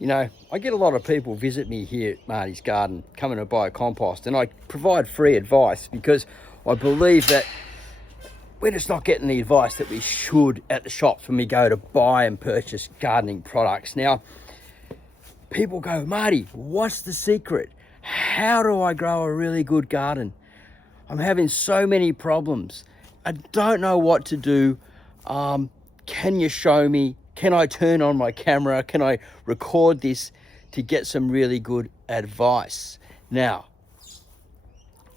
You know, I get a lot of people visit me here at Marty's Garden, coming to buy a compost, and I provide free advice because I believe that we're just not getting the advice that we should at the shops when we go to buy and purchase gardening products. Now, people go, Marty, what's the secret? How do I grow a really good garden? I'm having so many problems. I don't know what to do. Can you show me? Can I turn on my camera? Can I record this to get some really good advice? Now,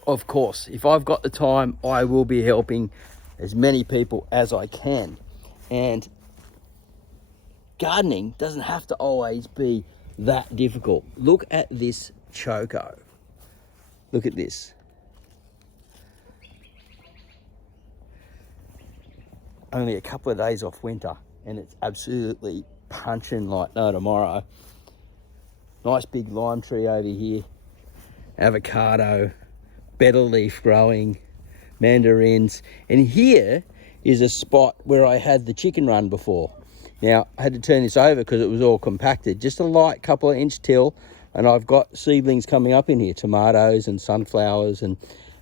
of course, if I've got the time, I will be helping as many people as I can. And gardening doesn't have to always be that difficult. Look at this choco. Look at this. Only a couple of days off winter and it's absolutely punching like no tomorrow. Nice big lime tree over here, avocado, better leaf growing, mandarins, and here is a spot where I had the chicken run before. Now I had to turn this over because it was all compacted, just a light couple of inch till, and I've got seedlings coming up in here, tomatoes and sunflowers and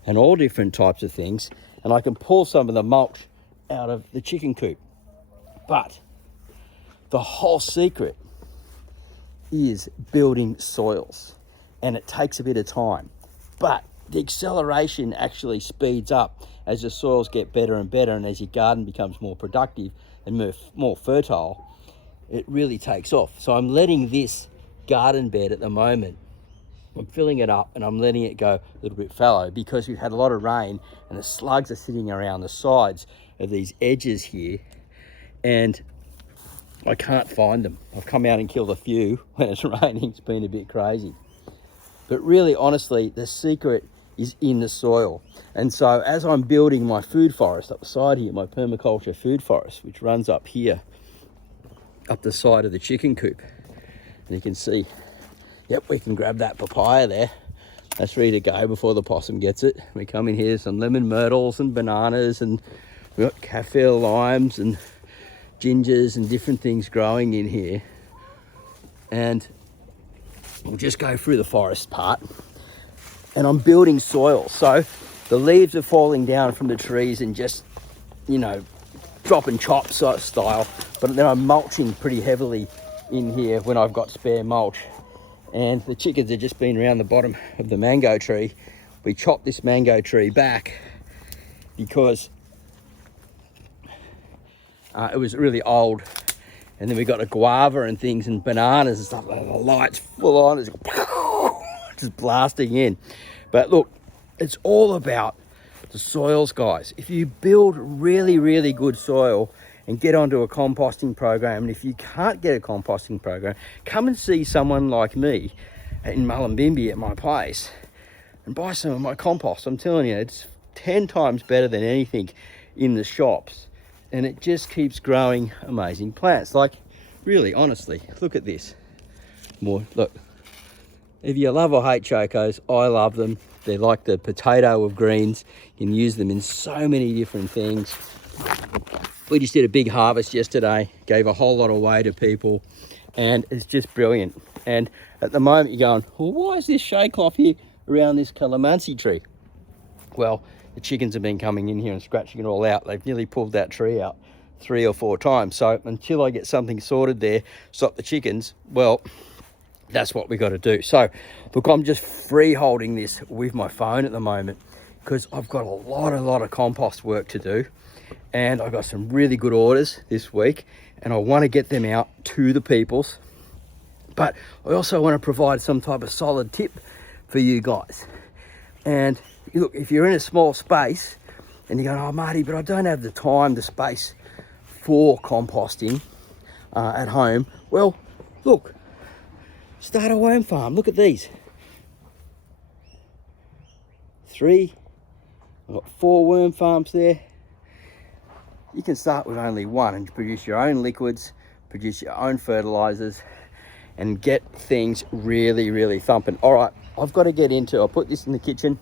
all different types of things, and I can pull some of the mulch out of the chicken coop. But the whole secret is building soils, and it takes a bit of time, but the acceleration actually speeds up as the soils get better and better, and as your garden becomes more productive and more fertile, it really takes off. So I'm letting this garden bed at the moment, I'm filling it up and I'm letting it go a little bit fallow because we've had a lot of rain and the slugs are sitting around the sides of these edges here and I can't find them. I've come out and killed a few when it's raining. It's been a bit crazy. But really, honestly, the secret is in the soil. And so as I'm building my food forest up the side here, my permaculture food forest, which runs up here, up the side of the chicken coop, and you can see, yep, we can grab that papaya there. That's ready to go before the possum gets it. We come in here, some lemon myrtles and bananas, and we've got kaffir limes and gingers and different things growing in here. And we'll just go through the forest part. And I'm building soil. So the leaves are falling down from the trees and just, you know, drop and chop sort of style. But then I'm mulching pretty heavily in here when I've got spare mulch. And the chickens have just been around the bottom of the mango tree. We chopped this mango tree back because it was really old. And then we got a guava and things and bananas and stuff. The lights full on, it's just blasting in. But look, it's all about the soils, guys. If you build really, really good soil and get onto a composting program, and if you can't get a composting program, come and see someone like me in Mullumbimby at my place and buy some of my compost. I'm telling you, it's 10 times better than anything in the shops. And it just keeps growing amazing plants. Like, really, honestly, look at this. More, look. If you love or hate chocos, I love them. They're like the potato of greens. You can use them in so many different things. We just did a big harvest yesterday, gave a whole lot away to people, and it's just brilliant. And at the moment you're going, well, why is this shade cloth here around this calamansi tree? Well, the chickens have been coming in here and scratching it all out. They've nearly pulled that tree out 3 or 4 times. So until I get something sorted there, stop the chickens, well, that's what we got to do. So look, I'm just free holding this with my phone at the moment because I've got a lot of compost work to do, and I've got some really good orders this week, and I want to get them out to the peoples. But I also want to provide some type of solid tip for you guys. And look, if you're in a small space and you're going, oh Marty, but I don't have the time, the space for composting at home. Well, look, start a worm farm. Look at these. 3, I've got 4 worm farms there. You can start with only 1 and produce your own liquids, produce your own fertilizers, and get things really, really thumping. All right, I've got to get into, I'll put this in the kitchen.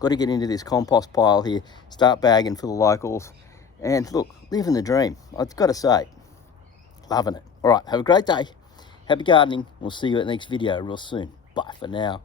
Got to get into this compost pile here, start bagging for the locals, and look, living the dream. I've got to say, loving it. All right, have a great day, Happy gardening. We'll see you at the next video real soon. Bye for now.